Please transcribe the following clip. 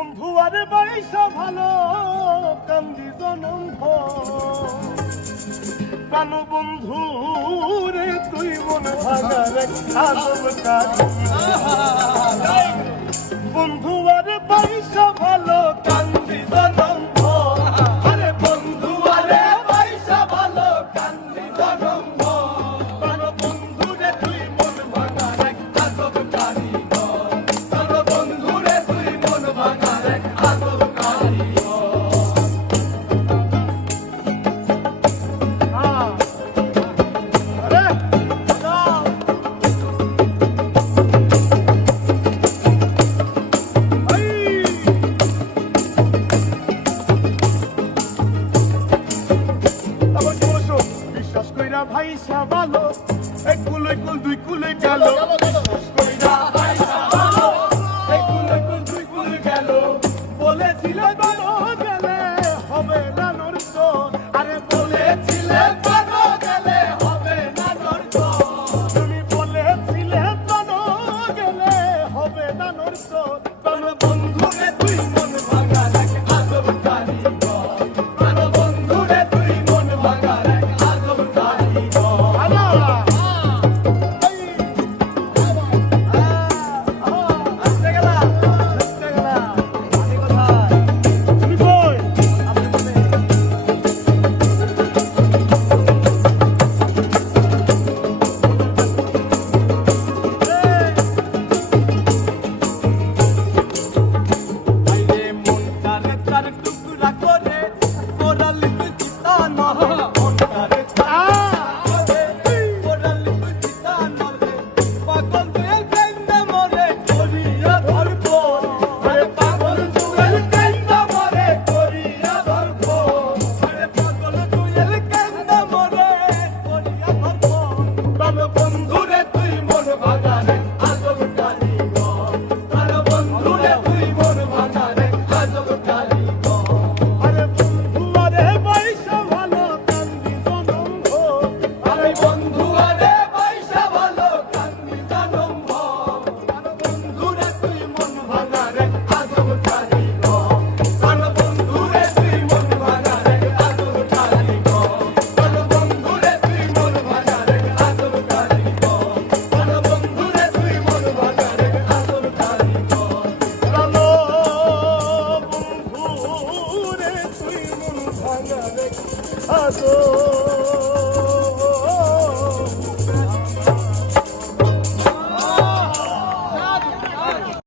বন্ধু, আর বাইসা ভালো, কান্দি জনম প্রাণ বন্ধু রে, তুই মন ভাগার বন্ধু, আর বাইসা ভালো কইরা ভাই সাবালো এক কুল এক কুল দুই কুলে গেল কইরা এক কুল এক কুল দুই কুল গেল। বলেছিলে বানো গেলে হবে না নরক আরে বলেছিলে বানো গেলে হবে না নরক তুমি বলেছিলে বানো গেলে হবে না নরক বানো বন্ধু তুই la তুই মন ভাঙা রেখে